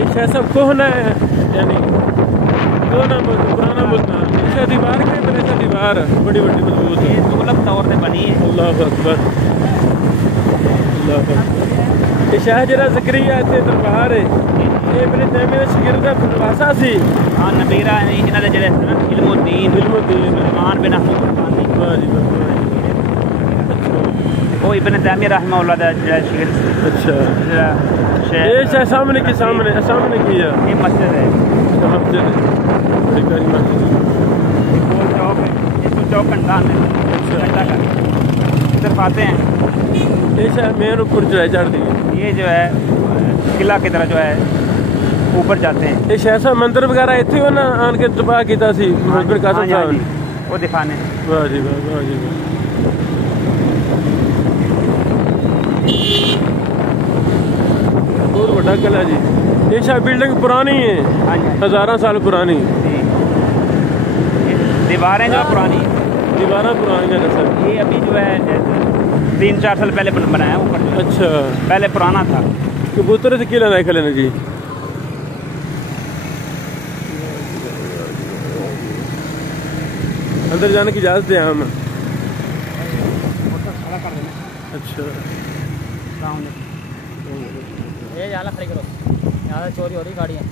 ये शायद सब कोहना है, यानी कोहना पुराना मुल्तान। ये दीवार के बने से दीवार बड़ी बड़ी मजबूत है, तुगलक दौर से बनी है। अल्लाह अकबर, अल्लाह अकबर। ये शाह जरा ज़करिया इत्थे दरबार है, ये अपने तैमीर शागिर्द दा प्रवासा सी। हाँ नबीरा इन्हां दे जेहड़े इल्मुद्दीन सुलेमान बिन अहमद बुरहानी, वाह जी वाह। वो इब्न तैमिया रहमहुल्लाह दा जेहड़ा शागिर्द। अच्छा, शेख ये शायद सामने की सामने की है, ये मस्जिद है, मस्जिद है, बड़ी प्यारी मस्जिद है। गोल चौक है, इसको चौक कंडान है। अच्छा इधर आते हैं, ये शायद मेन ऊपर जो है चढ़ती है, ये जो है किला की तरह जो है ऊपर जाते हैं। ये शायद सा मंदिर वगैरह इतने हो ना आन के तबाह किया सी मुखबिर कासिम साहब ने, वो दिखाने। वाह जी वाह, वाह जी वाह। बहुत बड़ा किला जी। ये शायद बिल्डिंग पुरानी है, हज़ारों साल पुरानी। दीवारें जो पुरानी, दीवारें पुरानी है सर। ये अभी जो है 3-4 साल पहले बनाया ऊपर। अच्छा, पहले पुराना था। कबूतर से किला नहीं खेले जी। अंदर जाने की इजाज़त है हम। अच्छा, ये ज़्यादा खड़ी करो, ज़्यादा चोरी हो रही गाड़ियाँ।